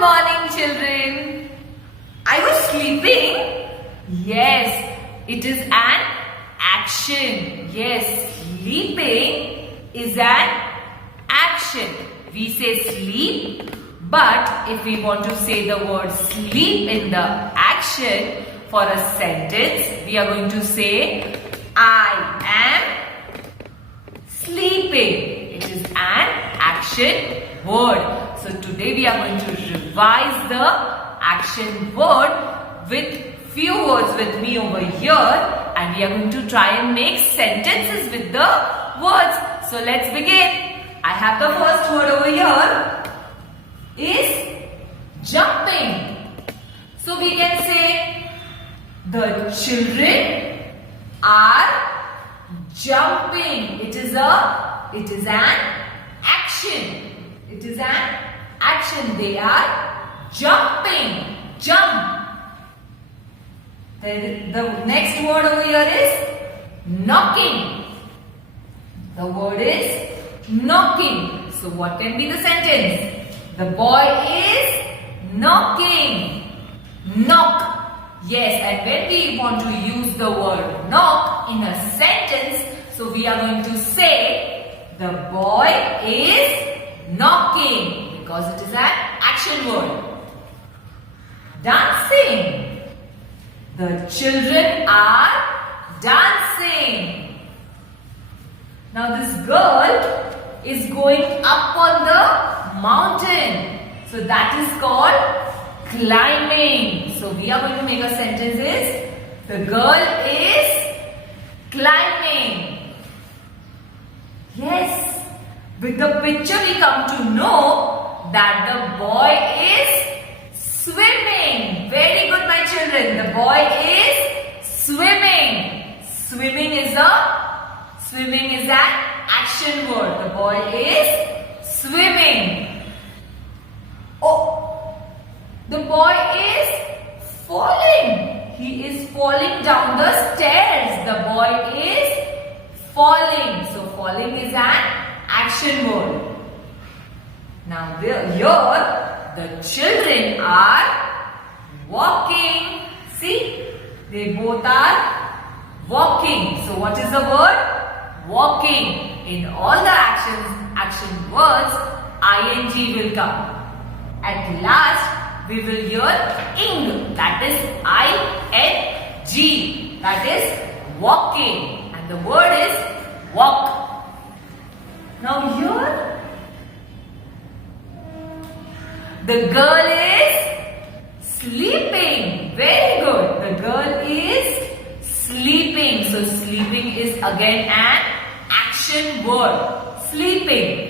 morning, children. Are you sleeping? Yes, it is an action. Yes, sleeping is an action. We say sleep, but if we want to say the word sleep in the action for a sentence, we are going to say I am sleeping. It is an action word. So today we are going to revise the action word with few words with me over here, and we are going to try and make sentences with the words. So let's begin. I have the first word over here is jumping. So we can say the children are jumping. It is an action. It is an action. They are jumping. Jump. The next word over here is knocking. The word is knocking. So what can be the sentence? The boy is knocking. Knock. Yes, and when we want to use the word knock in a sentence, so we are going to say the boy is knocking because it is an action word. Dancing. The children are dancing. Now this girl is going up on the mountain. So that is called climbing. So we are going to make a sentence is the girl is climbing. Yes. With the picture we come to know that the boy is swimming. Very good, my children. The boy is swimming. Swimming is an action word. The boy is swimming. Oh, the boy is falling. He is falling down the stairs. The boy is falling. So falling is an action word. Now here the children are walking. See, they both are walking. So what is the word? Walking. In all the action words, ing will come. At last, we will hear ing. That is ing. That is walking. And the word is walk. Now here, the girl is sleeping. Very good. The girl is sleeping. So sleeping is again an action word. Sleeping.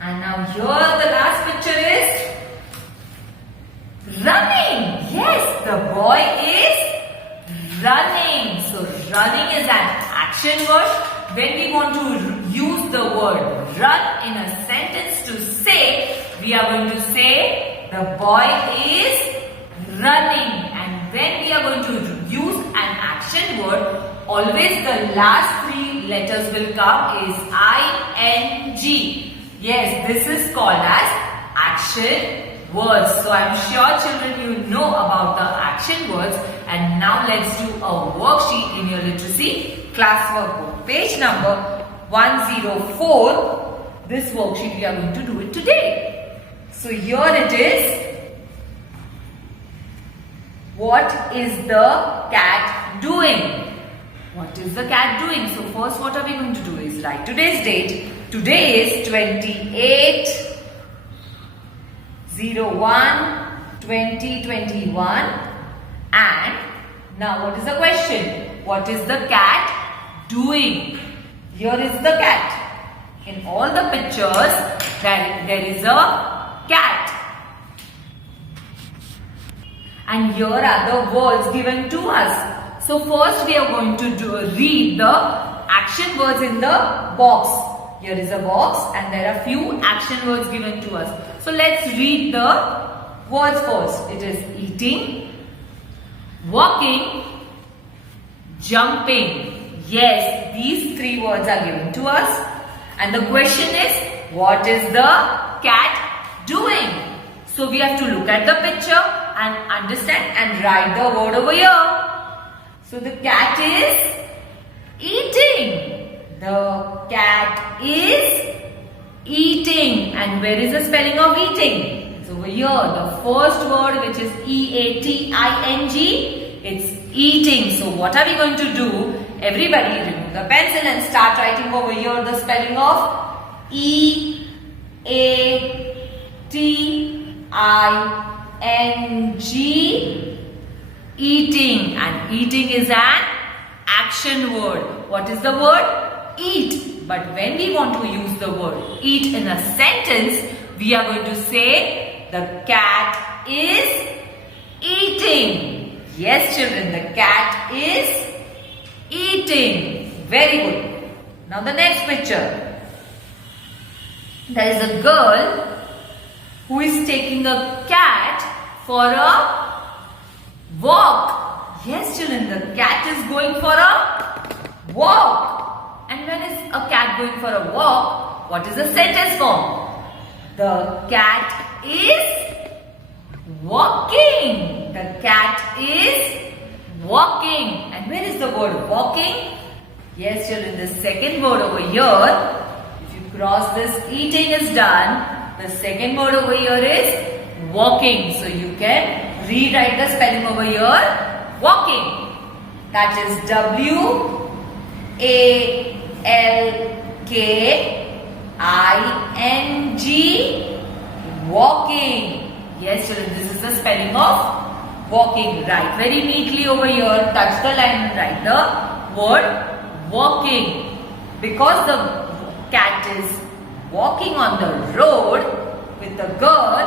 And now here the last picture is running. Yes, the boy is running. So running is an action word. When we want to use the word run in a sentence to say, we are going to say the boy is running. And when we are going to use an action word, always the last three letters will come is ing. Yes, this is called as action words. So I am sure children you know about the action words. And now let's do a worksheet in your literacy class workbook. Page number 104. This worksheet we are going to do it today. So here it is. What is the cat doing? What is the cat doing? So first what are we going to do is write today's date. Today is 28/01/2021. And now what is the question? What is the cat doing? Here is the cat. In all the pictures there is a cat. And here are the words given to us. So first we are going to read the action words in the box. Here is a box and there are few action words given to us. So let's read the words first. It is eating, walking, jumping. Yes, these three words are given to us. And the question is, what is the cat doing? So we have to look at the picture and understand and write the word over here. So the cat is eating. The cat is eating. And where is the spelling of eating? It's over here. The first word, which is E-A-T-I-N-G. It's eating. So what are we going to do? Everybody remove the pencil and start writing over here the spelling of E-A-T-I-N-G. Eating. And eating is an action word. What is the word? Eat. But when we want to use the word eat in a sentence, we are going to say the cat is eating. Yes, children, the cat is eating. Very good. Now the next picture. There is a girl who is taking a cat for a walk. Yes, children, the cat is going for a walk. And when is a cat going for a walk? What is the sentence form? The cat is walking. The cat is walking. And where is the word walking? Yes, children, the second word over here. If you cross this, eating is done. The second word over here is walking. So you can rewrite the spelling over here. Walking. That is W-A-L-K-I-N-G. Walking. Yes, children, this is the spelling of walking. Write very neatly over here. Touch the line and write the word walking. Because the cat is walking on the road with the girl,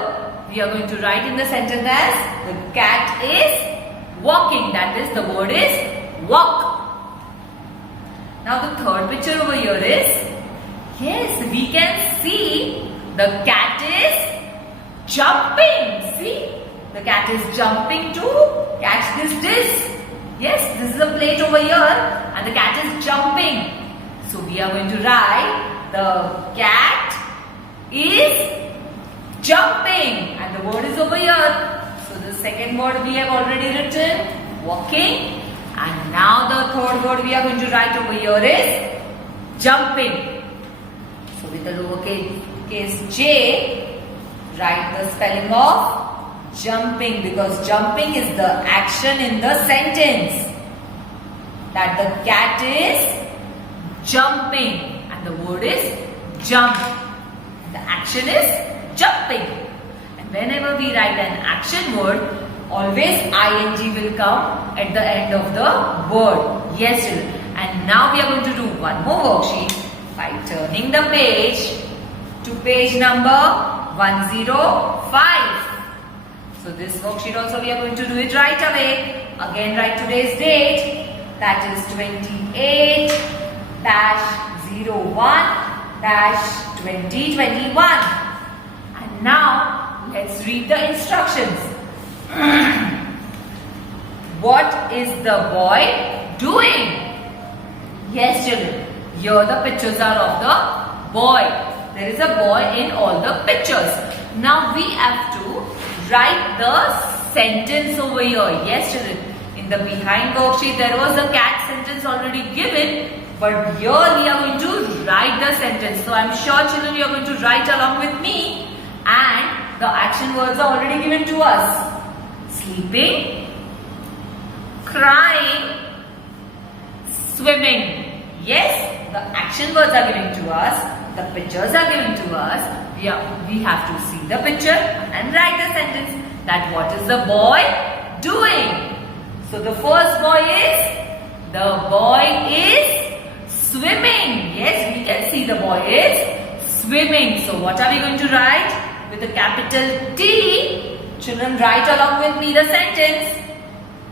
we are going to write in the sentence as the cat is walking. That is, the word is walk. Now the third picture over here is, yes, we can see the cat is jumping. See, the cat is jumping to catch this dish. Yes, this is a plate over here and the cat is jumping. So we are going to write the cat is jumping and the word is over here. So the second word we have already written, walking. And now the third word we are going to write over here is jumping. So with the lowercase j, write the spelling of jumping, because jumping is the action in the sentence. That the cat is jumping and the word is jump. The action is jumping. And whenever we write an action word, always ing will come at the end of the word. Yes, children. And now we are going to do one more worksheet by turning the page to page number 105. So this worksheet also we are going to do it right away. Again, write today's date. That is 28-01-2021. And now let's read the instructions. What is the boy doing? Yes, children. Here the pictures are of the boy. There is a boy in all the pictures. Now we have to write the sentence over here. Yes, children. In the behind worksheet there was a cat sentence already given. But here we are going to write the sentence. So I am sure, children, you are going to write along with me. And the action words are already given to us. Sleeping, crying, swimming. Yes, the action words are given to us. The pictures are given to us. We have to see the picture and write the sentence. That what is the boy doing? So the first boy is swimming. Yes, we can see the boy is swimming. So what are we going to write? With a capital T. Children, write along with me the sentence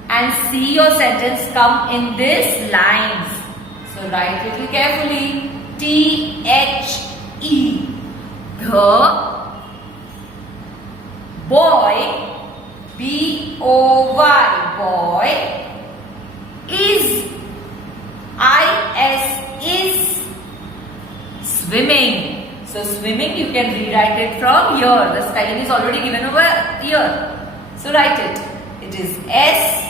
and see your sentence come in these lines. So write little carefully. T-H-E. The boy, B-O-Y, boy, is, I-S, is swimming. So swimming, you can rewrite it from here. The spelling is already given over here. So write it. It is SWIMM.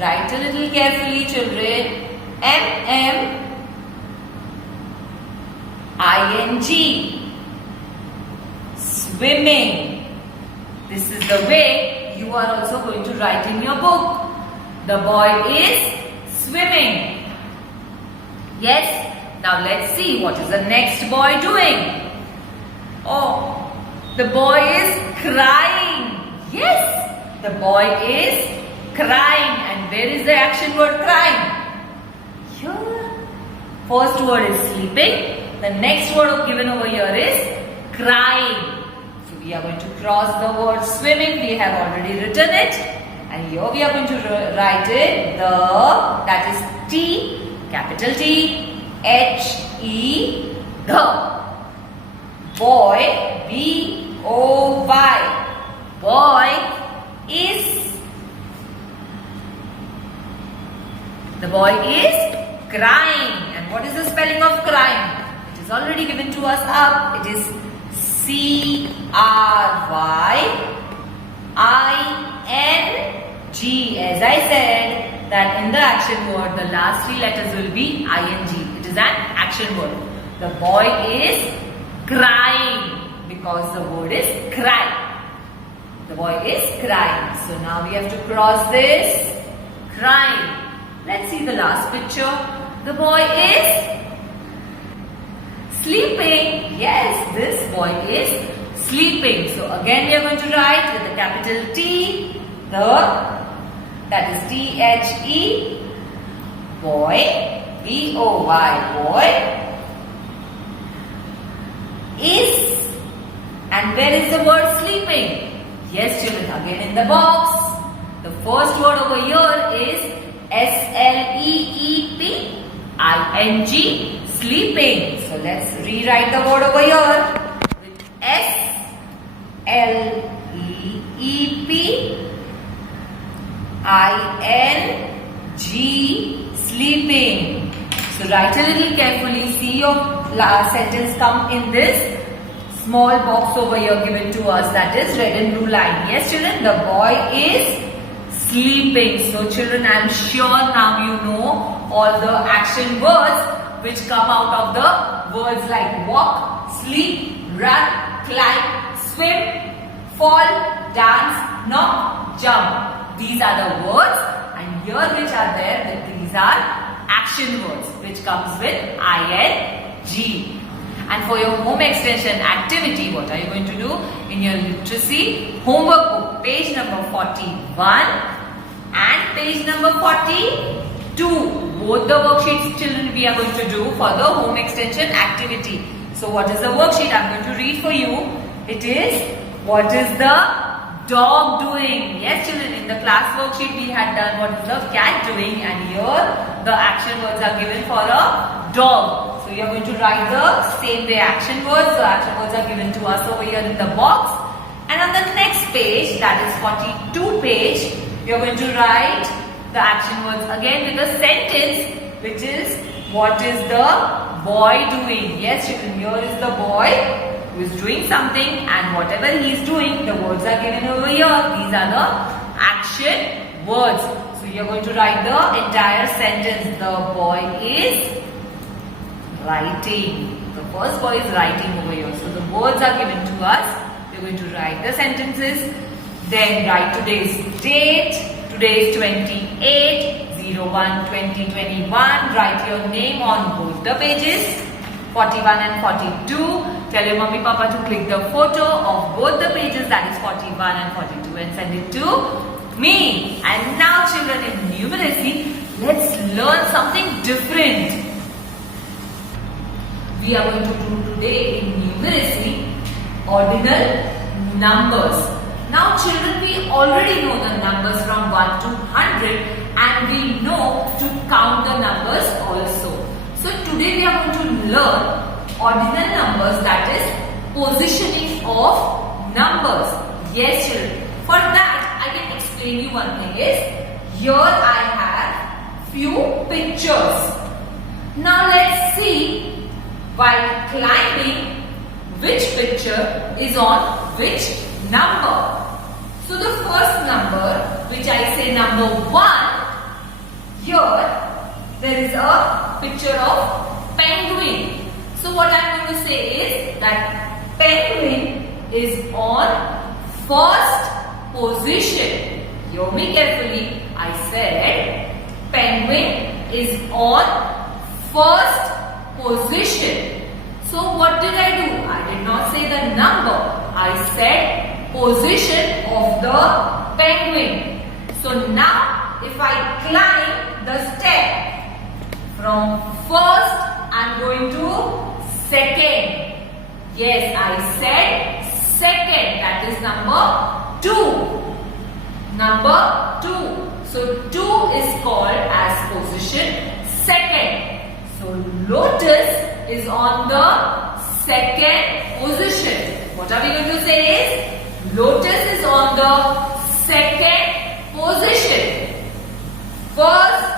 Write a little carefully, children. MMING. Swimming. This is the way you are also going to write in your book. The boy is swimming. Yes. Now let's see what is the next boy doing. Oh, the boy is crying. Yes, the boy is crying. And where is the action word crying? Here. First word is sleeping. The next word given over here is crying. So we are going to cross the word swimming. We have already written it. And here we are going to write it. That is T, capital T, H-E, the. Boy, B-O-Y. Boy is. The boy is crying. And what is the spelling of crying? It is already given to us up. It is C-R-Y-I-N-G. As I said, that in the action word, the last three letters will be I-N-G. It is an action word. The boy is crying because the word is cry. The boy is crying. So now we have to cross this. Crying. Let's see the last picture. The boy is sleeping. Yes, this boy is sleeping. So again we are going to write with the capital T, that is T-H-E, boy, B-O-Y, boy, is. And where is the word sleeping? Yes, children, again in the box. The first word over here is S-L-E-E-P-I-N-G, sleeping. So let's rewrite the word over here with S-L-E-E-P-I-N-G, sleeping. So write a little carefully. See your last sentence come in this small box over here given to us, that is red and blue line. Yes, children, the boy is sleeping. So children, I am sure now you know all the action words which come out of the words like walk, sleep, run, climb, swim, fall, dance, knock, jump. These are the words, and here which are there, these are action words which comes with ing. And for your home extension activity, what are you going to do? In your literacy homework book, page number 41 and page number 42. Both the worksheets, children, we are going to do for the home extension activity. So what is the worksheet? I am going to read for you. It is, what is the dog doing? Yes, children, in the class worksheet we had done what is the cat doing, and here the action words are given for a dog. So you are going to write the same way action words. The action words are given to us over here in the box. And on the next page, that is 42 page, you are going to write the action words again with a sentence, which is, what is the boy doing? Yes, children, here is the boy who is doing something, and whatever he is doing, the words are given over here. These are the action words. So you are going to write the entire sentence. The boy is writing. The first boy is writing over here. So the words are given to us. We are going to write the sentences. Then write today's date. Today is 28/01/2021. Write your name on both the pages, 41 and 42. Tell your mommy papa to click the photo of both the pages, that is 41 and 42, and send it to me. And now children, in numeracy, let's learn something different. We are going to do today in numeracy ordinal numbers. Now children, we already know the numbers from 1 to 100, and we know to count the numbers also. So today we are going to learn ordinal numbers, that is positioning of numbers. Yes children, for that I can explain you one thing is, here I have few pictures. Now let's see while climbing which picture is on which number. So the first number, which I say number 1, here there is a picture of penguin. So what I am going to say is that penguin is on first position. Hear me carefully. I said penguin is on first position. So what did I do? I did not say the number. I said position of the penguin. So now if I climb the step from first, I am going to second. Yes, I said second. That is number 2. Number 2. So 2 is called as position second. So lotus is on the second position. What are we going to say is lotus is on the second position. First,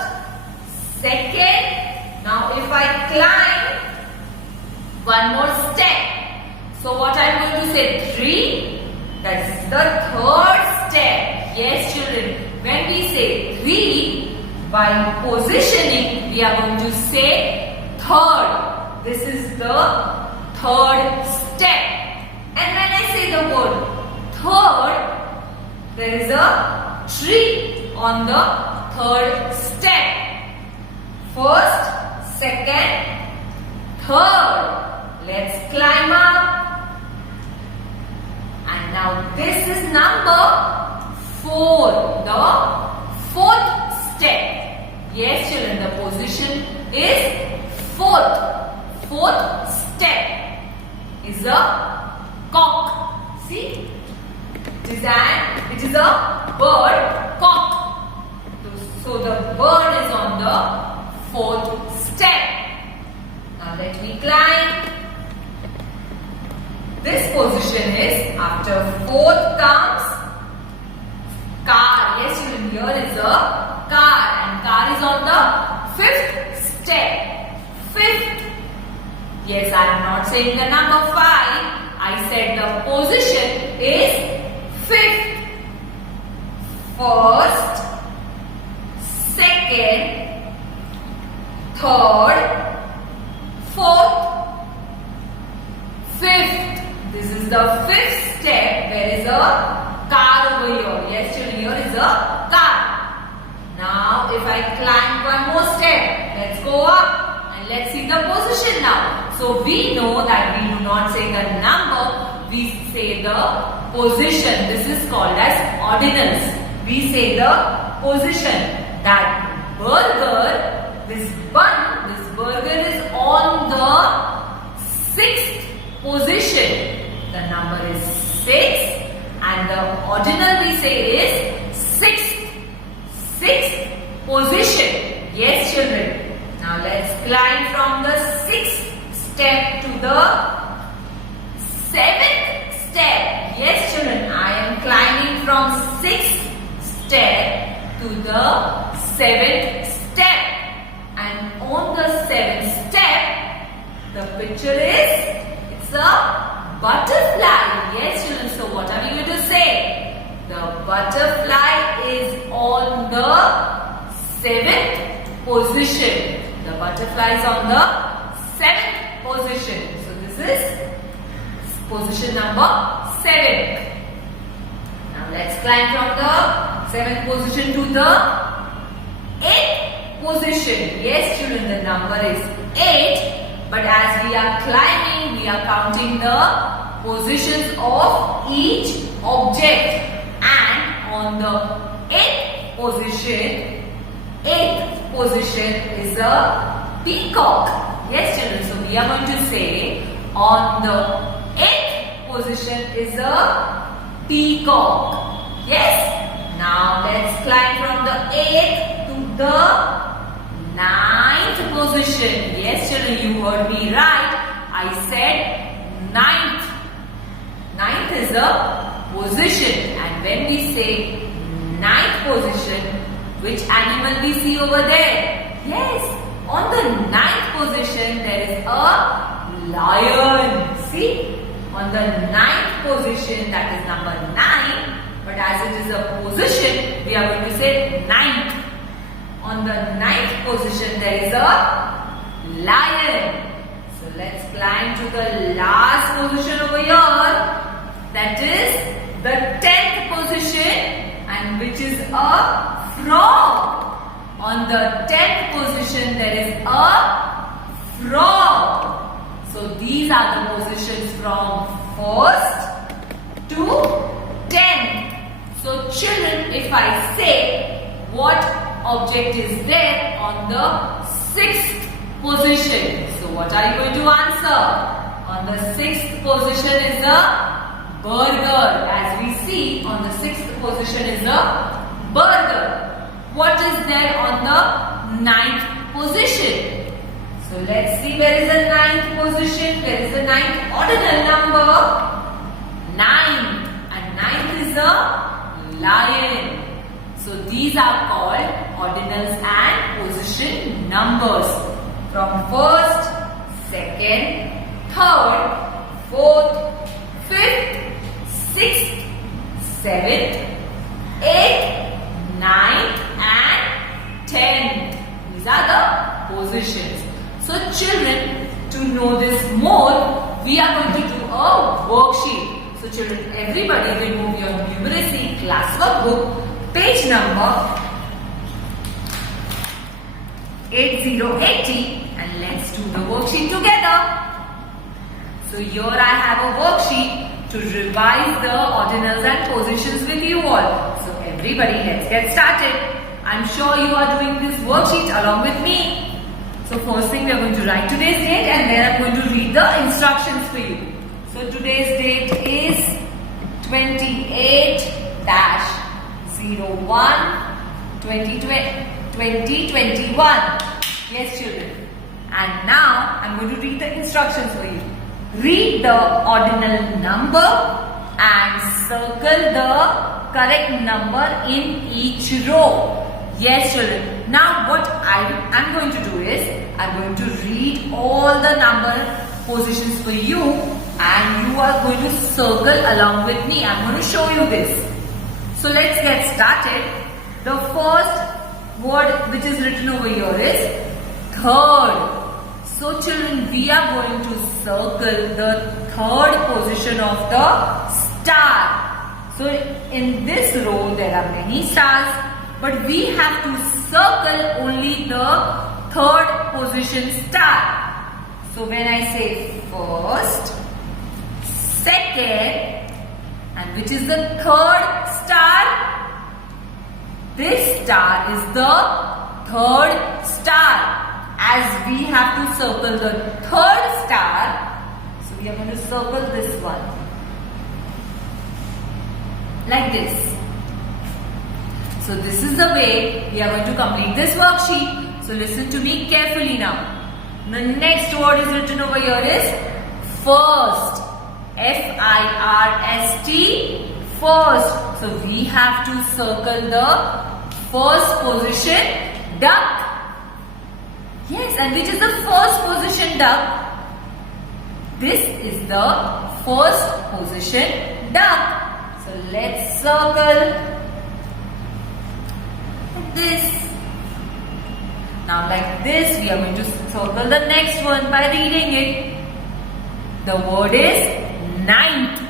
second. Now if I climb one more step. So what I am going to say 3. That's the third step. Yes children. When we say 3, by positioning we are going to say third. This is the third step. And when I say the word third, there is a tree on the third step. First, second, third. Let's climb up. And now this is number 4. The fourth step. Yes children, the position is fourth. Fourth step is a cock. See? It is a bird cock. So the bird is on the fourth step. Now let me climb. This position is after fourth comes car. Yes children, here is a car and car is on the fifth step. Fifth. Yes, I am not saying the number 5. I said the position is fifth. First, second, third, fourth, fifth. This is the fifth step. There is a car over here. Yes children, here is a car. Now if I climb one more step, let's go up and let's see the position now. So we know that we do not say the number, we say the position. This is called as ordinals. We say the position. That burger, this bun, this burger is on the 6th position. The number is 6 and the ordinal we say is 6th. 6th position. Yes children. Now let's climb from the 6th step to the 7th step. Yes children, I am climbing from 6th step to the 7th step. And on the 7th step, the picture is, it's a butterfly. Yes children, so what are we going to say? The butterfly is on the 7th position. The butterfly is on the 7th position. So this is position number 7. Now let's climb from the 7th position to the 8th position. Yes children, the number is 8. But as we are climbing, we are counting the positions of each object. And on the 8th position is a peacock. Yes children, so we are going to say on the 8th position is a peacock. Yes. Now let's climb from the 8th to the 9th position. Yes children, you heard me right. I said 9th. 9th is a position. And when we say 9th position, which animal we see over there? Yes, on the ninth position there is a lion. See, on the ninth position, that is number 9, but as it is a position, we are going to say ninth. On the ninth position there is a lion. So let's climb to the last position over here, that is the 10th position, and which is a frog. On the 10th position there is a frog. So these are the positions from 1st to 10th. So children, if I say what object is there on the 6th position, so what are you going to answer? On the 6th position is a burger. As we see, on the 6th position is a burger. What is there on the 9th position? So let's see where is the 9th position. Where is the 9th ordinal number? 9. And 9th is a lion. So these are called ordinals and position numbers. From 1st, 2nd, 3rd, 4th, 5th, 6th, 7th, 8th, 9th and 10th. These are the positions. So children, to know this more, we are going to do a worksheet. So children, everybody remove your numeracy classwork book, page number 8080, and let's do the worksheet together. So here I have a worksheet to revise the ordinals and positions with you all. So everybody, let's get started. I'm sure you are doing this worksheet along with me. So first thing, we are going to write today's date, and then I'm going to read the instructions for you. So today's date is 28-01-2021. Yes children. And now I'm going to read the instructions for you. Read the ordinal number and circle the correct number in each row. Yes children. Now what I'm going to do is, I'm going to read all the number positions for you, and you are going to circle along with me. I'm going to show you this. So let's get started. The first word which is written over here is third. So children, we are going to circle the third position of the star. So in this row there are many stars, but we have to circle only the third position star. So when I say first, second, and which is the third star, this star is the third star. As we have to circle the third star, so we are going to circle this one like this. So this is the way we are going to complete this worksheet. So listen to me carefully now. The next word is written over here is first. F-I-R-S-T, first. So we have to circle the first position, duck. Yes, and which is the first position, duck? This is the first position, duck. So let's circle like this. Now like this, we are going to circle the next one by reading it. The word is ninth.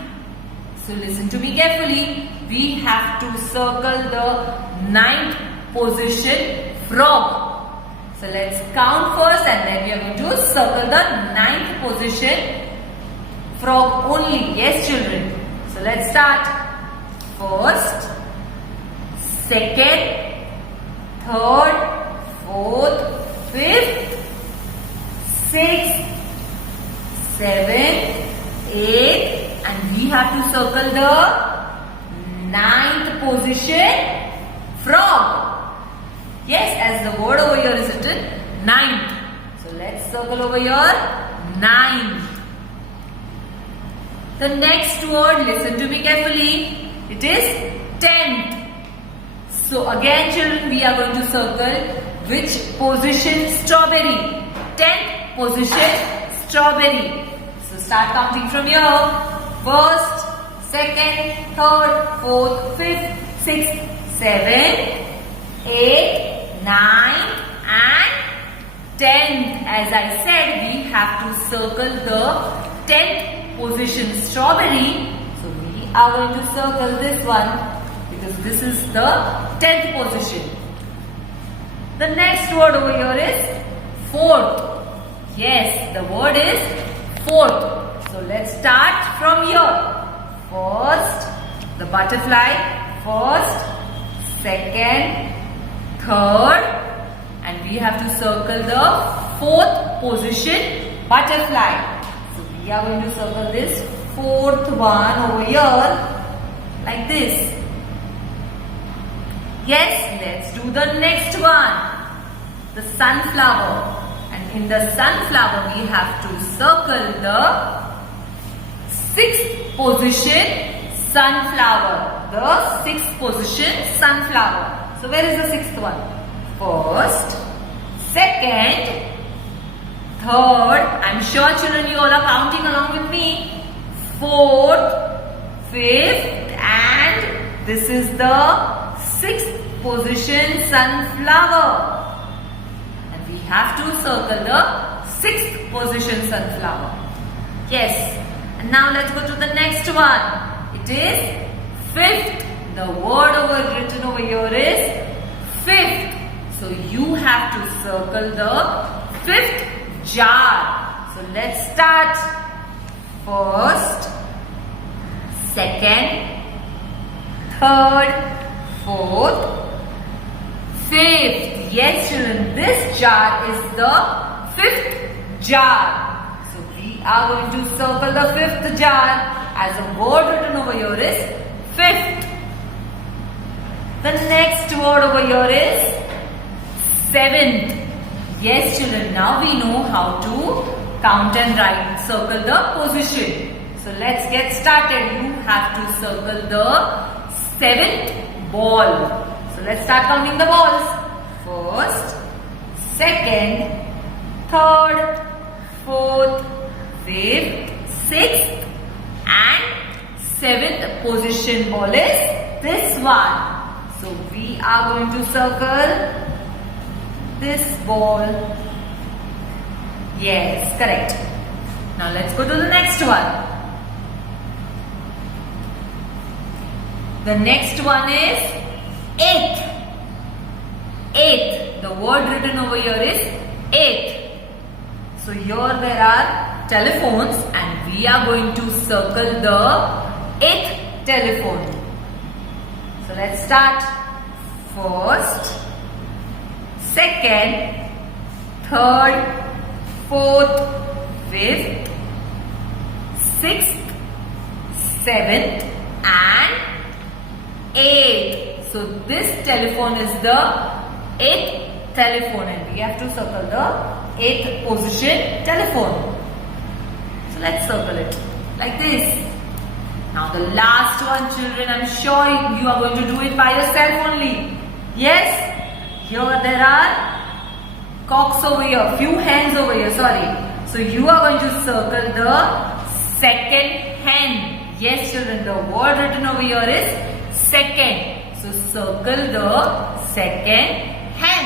So listen to me carefully. We have to circle the ninth position, frog. So let's count first, and then we are going to circle the ninth position, frog only. Yes children. So let's start. First, second, third, fourth, fifth, sixth, seventh, eighth, and we have to circle the ninth position, frog. Yes, as the word over here is written, ninth. So let's circle over here, ninth. The next word, listen to me carefully, it is tenth. So again children, we are going to circle which position strawberry? 10th position strawberry. So start counting from here. First, second, third, fourth, fifth, sixth, 7, 8, 9 and 10th. As I said, we have to circle the 10th position strawberry. So we are going to circle this one because this is the 10th position. The next word over here is fourth. Yes, the word is fourth. So let's start from here. First, the butterfly. First, second, third, and we have to circle the fourth position butterfly. So we are going to circle this fourth one over here like this. Yes, let's do the next one. The sunflower. And in the sunflower we have to circle the sixth position sunflower. The sixth position sunflower. So where is the sixth one? First, second, third. I'm sure children you all are counting along with me. Fourth, fifth and this is the sixth position sunflower. And we have to circle the sixth position sunflower. Yes. And now let's go to the next one. It is fifth. The word written over here is fifth. So you have to circle the fifth jar. So let's start. First, second, third, fourth, fifth. Yes children, this jar is the fifth jar. So we are going to circle the fifth jar. As a word written over here is fifth. The next word over here is seventh. Yes children, now we know how to count and write, circle the position. So let's get started. You have to circle the seventh ball. So let's start counting the balls. First, second, third, fourth, fifth, sixth and seventh position ball is this one. So we are going to circle this ball. Yes, correct. Now let's go to the next one. The next one is eighth. Eighth. The word written over here is eighth. So here there are telephones and we are going to circle the eighth telephone. So let's start. First, second, third, fourth, fifth, sixth, seventh and eighth. So this telephone is the eighth telephone and we have to circle the eighth position telephone. So let's circle it like this. Now the last one children, I'm sure you are going to do it by yourself only. Yes, here there are cocks over here, few hens over here, sorry. So you are going to circle the second hen. Yes children, the word written over here is second. So circle the second hen.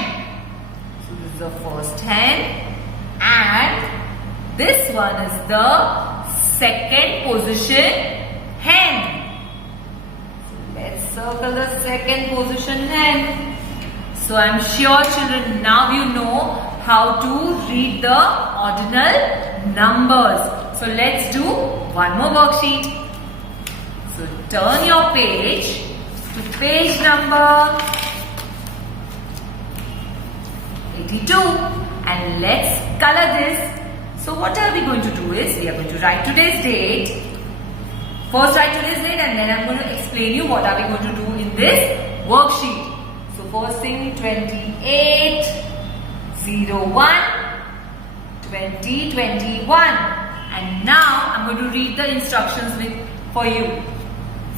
So this is the first hen and this one is the second position hen. So let's circle the second position hen. So I'm sure children now you know how to read the ordinal numbers. So let's do one more worksheet. So turn your page to page number 82 and let's color this. So what are we going to do is we are going to write today's date. First write today's date and then I'm going to explain you what are we going to do in this worksheet. So first thing 28/01/2021 and now I'm going to read the instructions for you.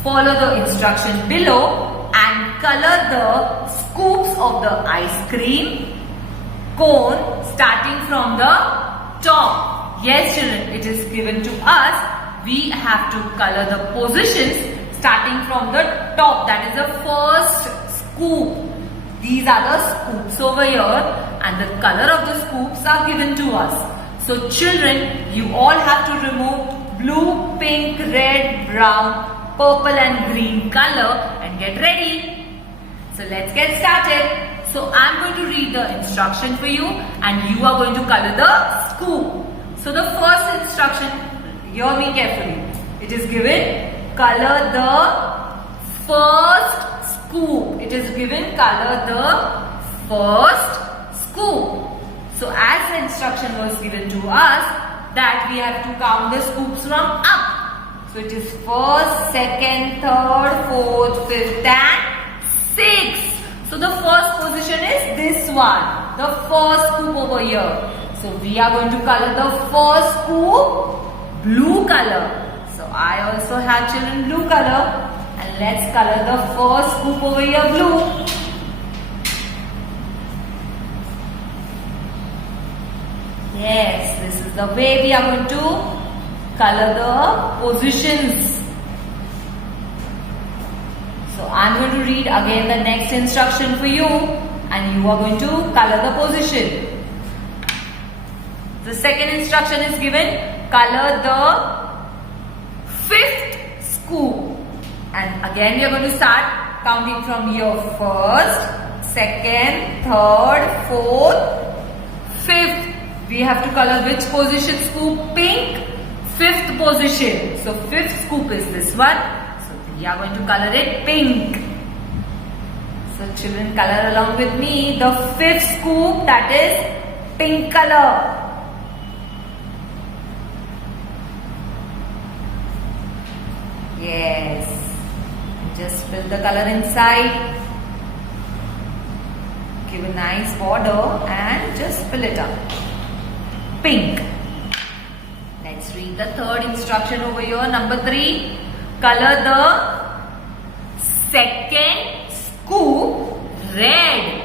Follow the instruction below and color the scoops of the ice cream cone starting from the top. Yes, children, it is given to us. We have to color the positions starting from the top. That is the first scoop. These are the scoops over here, and the color of the scoops are given to us. So children, you all have to remove blue, pink, red, brown, purple and green color and get ready. So let's get started. So I am going to read the instruction for you and you are going to color the scoop. So the first instruction, hear me carefully. It is given, color the first scoop. It is given, color the first scoop. So as the instruction was given to us, that we have to count the scoops from up. So it is first, second, third, fourth, fifth and sixth. So the first position is this one, the first scoop over here. So we are going to color the first scoop blue color. So I also have children blue color, and let's color the first scoop over here blue. Yes, this is the way we are going to color the positions. So I am going to read again the next instruction for you and you are going to color the position. The second instruction is given, color the fifth scoop. And again we are going to start counting from here, first, second, third, fourth, fifth. We have to color which position scoop? Pink, fifth position. So fifth scoop is this one. We are going to color it pink. So children, color along with me the fifth scoop, that is pink color. Yes. Just fill the color inside. Give a nice border and just fill it up. Pink. Let's read the third instruction over here, number 3. Color the second scoop red.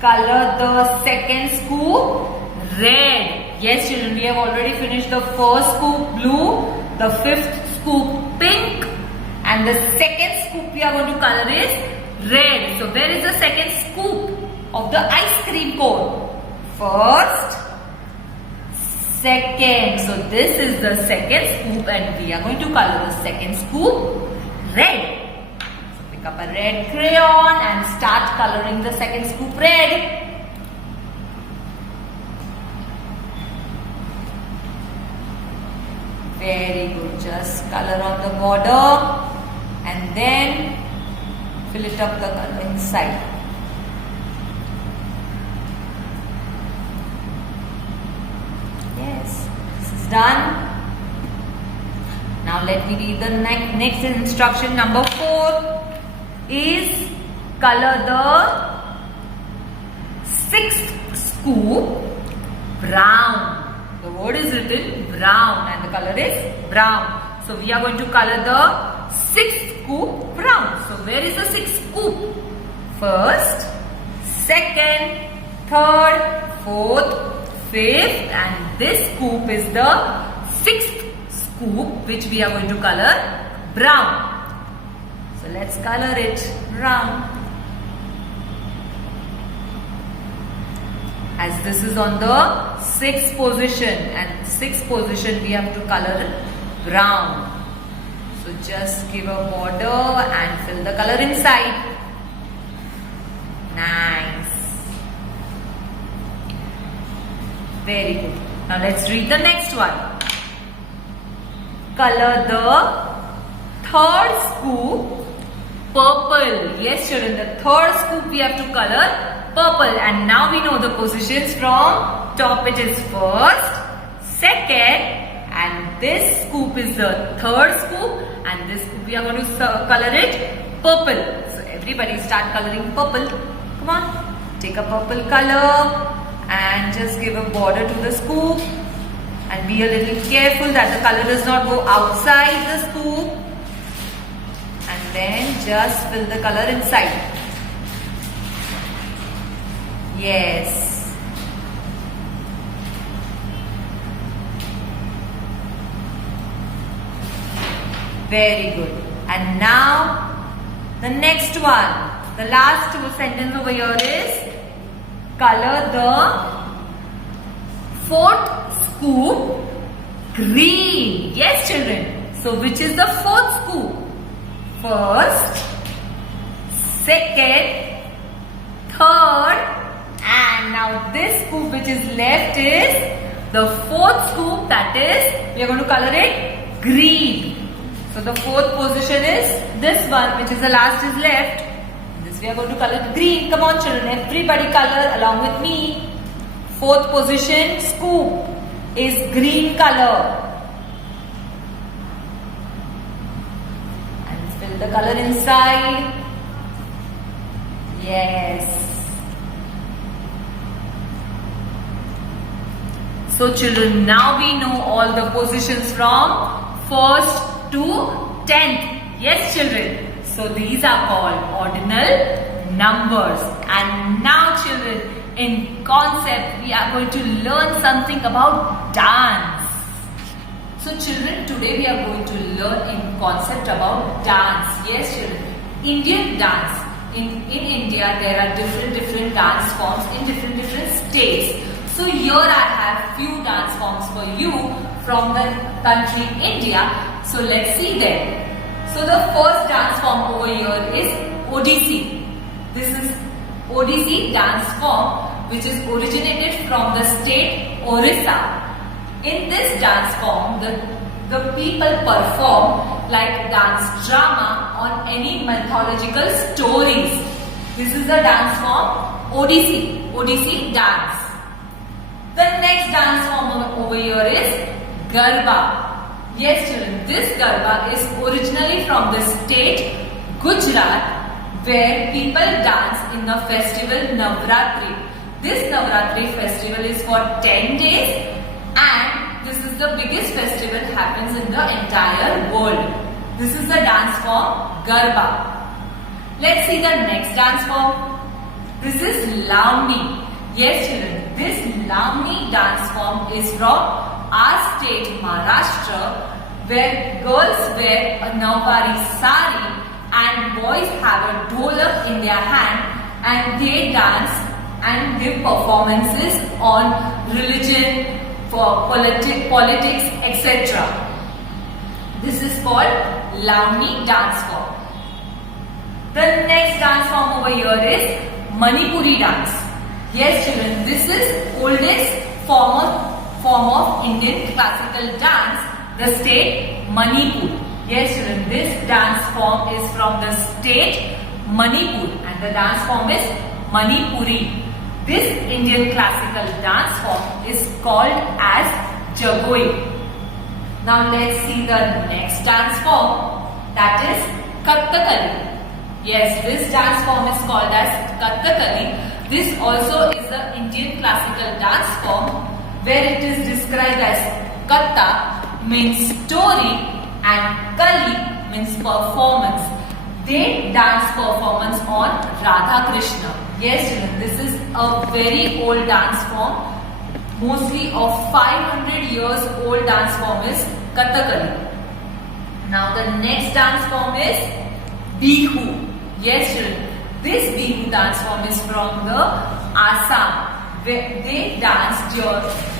Color the second scoop red. Yes, children, we have already finished the first scoop blue, the fifth scoop pink, and the second scoop we are going to color is red. So where is the second scoop of the ice cream cone? First, second. So this is the second scoop and we are going to color the second scoop red. So pick up a red crayon and start coloring the second scoop red. Very good. Just color on the border and then fill it up the color inside. Yes, this is done. Now let me read the next instruction. Number 4 is color the sixth scoop brown. The word is written brown and the color is brown. So we are going to color the sixth scoop brown. So where is the sixth scoop? First, second, third, fourth, fifth, and this scoop is the sixth scoop which we are going to color brown. So let's color it brown. As this is on the sixth position, and sixth position we have to color brown. So just give a border and fill the color inside. Nice. Very good. Now let's read the next one. Color the third scoop purple. Yes, children, the third scoop we have to color purple, and now we know the positions from top. It is first, second, and this scoop is the third scoop, and this scoop we are going to color it purple. So everybody start coloring purple. Come on, take a purple color and just give a border to the scoop, and be a little careful that the color does not go outside the scoop, and then just fill the color inside. Yes, Very good. And now the next one. The last sentence over here is color the fourth scoop green. Yes, children. So which is the fourth scoop? First, second, third, and now this scoop which is left is the fourth scoop, that is, we are going to color it green. So the fourth position is this one, which is the last is left. This we are going to color it green. Come on children, everybody color along with me. Fourth position scoop is green color. And fill the color inside. Yes. So children, now we know all the positions from 1st to 10th. Yes children. So these are called ordinal numbers. And now children, in concept we are going to learn something about dance. So children, today we are going to learn in concept about dance. Yes children, Indian dance. In India there are different dance forms in different states. So here I have few dance forms for you from the country India. So let's see them. So the first dance form over here is Odissi. This is Odissi dance form which is originated from the state Orissa. In this dance form, the people perform like dance drama on any mythological stories. This is the dance form Odissi dance. The next dance form over here is Garba. Yes children, this Garba is originally from the state Gujarat, where people dance in the festival Navratri. This Navratri festival is for 10 days and this is the biggest festival happens in the entire world. This is the dance form Garba. Let's see the next dance form. This is Lavani. Yes children, this Lavani dance form is from our state Maharashtra, where girls wear a Nawari sari and boys have a dholak in their hand and they dance and give performances on religion, for politics, etc. This is called Lavani dance form. The next dance form over here is Manipuri dance. Yes children, this is oldest form of Indian classical dance, the state Manipur. Yes children, this dance form is from the state Manipur and the dance form is Manipuri. This Indian classical dance form is called as Jagoi. Now let's see the next dance form, that is Kathakali. Yes, this dance form is called as Kathakali. This also is the Indian classical dance form where it is described as Katha means story and Kali means performance. They dance performance on Radha Krishna. Yes children, this is a very old dance form. Mostly of 500 years old dance form is Kathakali. Now the next dance form is Bihu. Yes children, this Bihu dance form is from the Assam, where they dance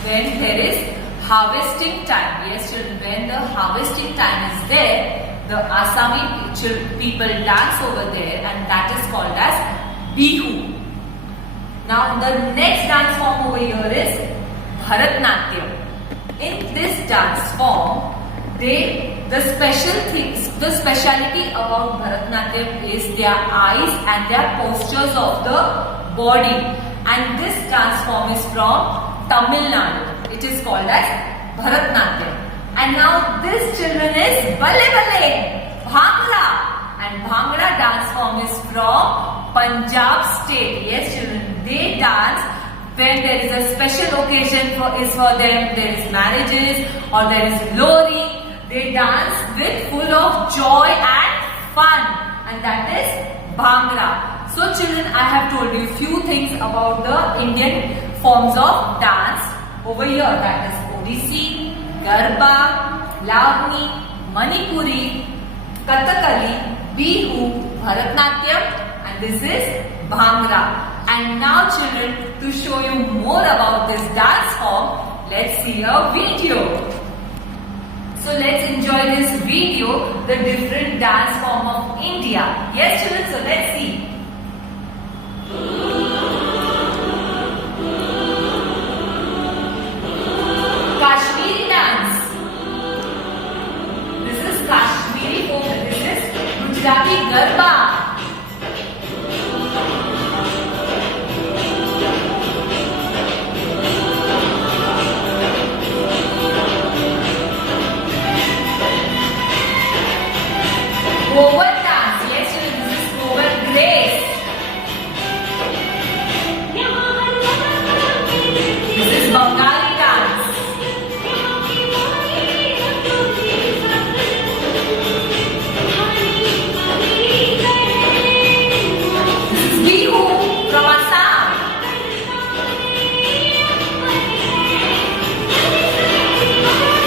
when there is harvesting time. Yes children, when the harvesting time is there, the Assami people dance over there and that is called as Bihu. Now the next dance form over here is Bharatnatyam. In this dance form, the speciality about Bharatnatyam is their eyes and their postures of the body. And this dance form is from Tamil Nadu. It is called as Bharatnatyam. And now this children is Balle Balle, Bhangra. And Bhangra dance form is from Punjab state. Yes children, they dance when there is a special occasion for them. There is marriages or there is Lori. They dance with full of joy and fun. And that is Bhangra. So children, I have told you few things about the Indian forms of dance over here. That is Odissi, Garba, Lavani, Manipuri, Kathakali, Bihu, Bharatnatyam, and this is Bhangra. And now children, to show you more about this dance form, let's see a video. So let's enjoy this video, the different dance form of India. Yes children, so let's see. Kashmiri dance. This is Kashmiri folk. This is Gujarati Garba. Goan dance. Yes, children, this is Goan grace. This is Bengali dance. This is Bihu from Assam.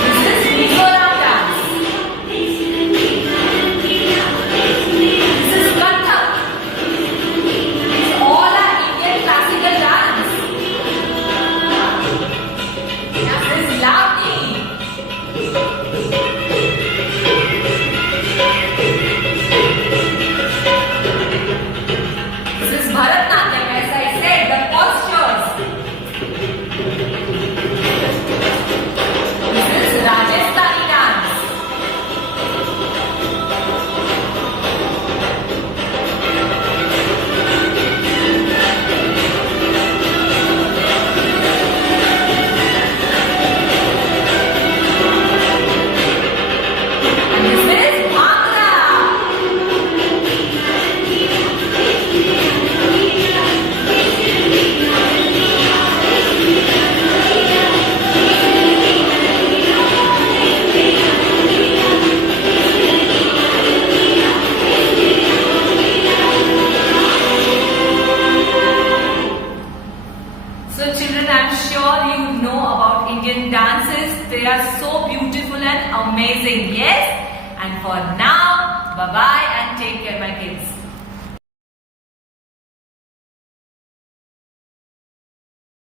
This is Mizoram dance. This is Kathak. These all are Indian classical dance. This is Lavani. This is Bharatnatyam, as I said, the postures. This is Rajasthani dance. And this is Bhangra. So children, I'm sure you know about Indian dances. They are so beautiful and amazing, yes? And for now, bye-bye and take care my kids.